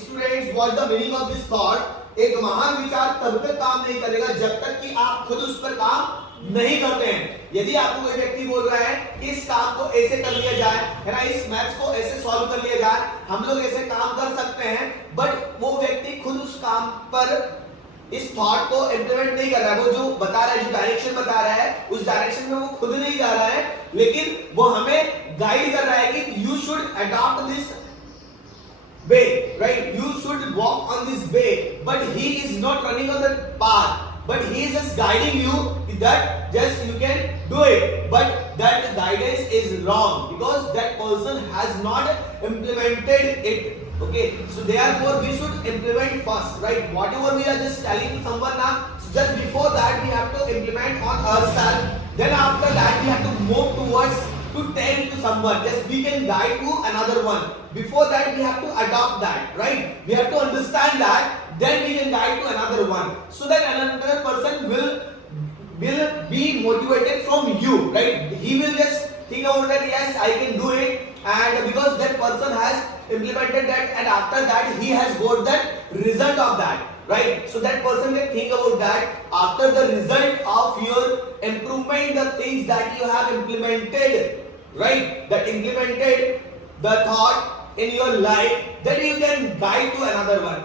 Students, what the meaning of this thought? एक महान विचार तब तक काम नहीं करेगा जब तक कि आप खुद उस पर काम नहीं करते हैं। यदि आपको कोई व्यक्ति बोल रहा है कि इस काम को ऐसे कर लिया जाए, है ना, इस मैथ्स को ऐसे सॉल्व कर लिया जाए, हम लोग ऐसे काम कर सकते हैं, बट वो व्यक्ति खुद उस काम पर इस थॉट को इंप्लीमेंट नहीं कर रहा है। वो जो बता रहा है, जो डायरेक्शन बता रहा है, उस डायरेक्शन में वो खुद नहीं जा रहा है, लेकिन वो हमें गाइड कर रहा है कि you should adopt this way, right? You should walk on this way, but he is not running on the path, but he is just guiding you that just you can do it, but that guidance is wrong because that person has not implemented it. Okay, so therefore we should implement first, right? Whatever we are just telling to someone now, so just before that we have to implement on ourselves, then after that we have to move towards to tell to someone, just we can guide to another one. Before that we have to adopt that, right? We have to understand that, then we can guide to another one, so that another person will be motivated from you, right? He will just think about that, yes, I can do it, and because that person has implemented that, and after that he has got that result of that, right? So that person can think about that after the result of your improvement, the things that you have implemented, right? That implemented the thought in your life, then you can guide to another one.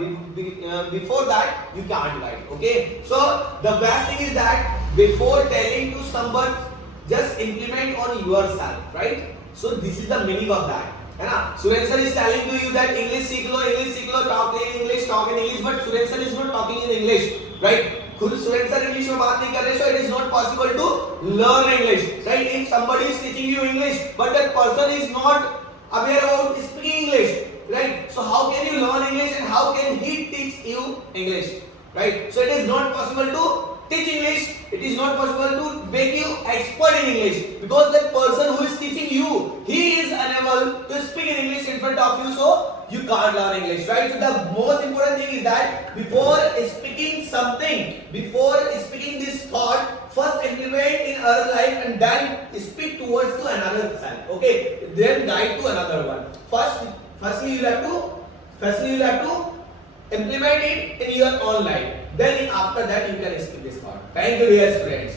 Before that you can't guide. Okay, so the best thing is that before telling to someone, just implement on yourself, right? So this is the meaning of that, है ना? Suren sir is telling to you that English सीख लो, talk in English, but Suren sir is not talking in English, right? खुद Suren sir English में बात नहीं कर रहे, so it is not possible to learn English, right? If somebody is teaching you English, but that person is not aware about speaking English, right? So how can you learn English and how can he teach you English, right? So it is not possible to teach English, it is not possible to make you expert in English, because that person who is teaching you, he is unable to speak in English in front of you, so you can't learn English, right? So the most important thing is that before speaking something, before speaking this thought, first implement in our life and then speak towards to another side, okay? Then guide to another one. Firstly you have to implement it in your own life, then after that you can speak this thought. Thank you dear students.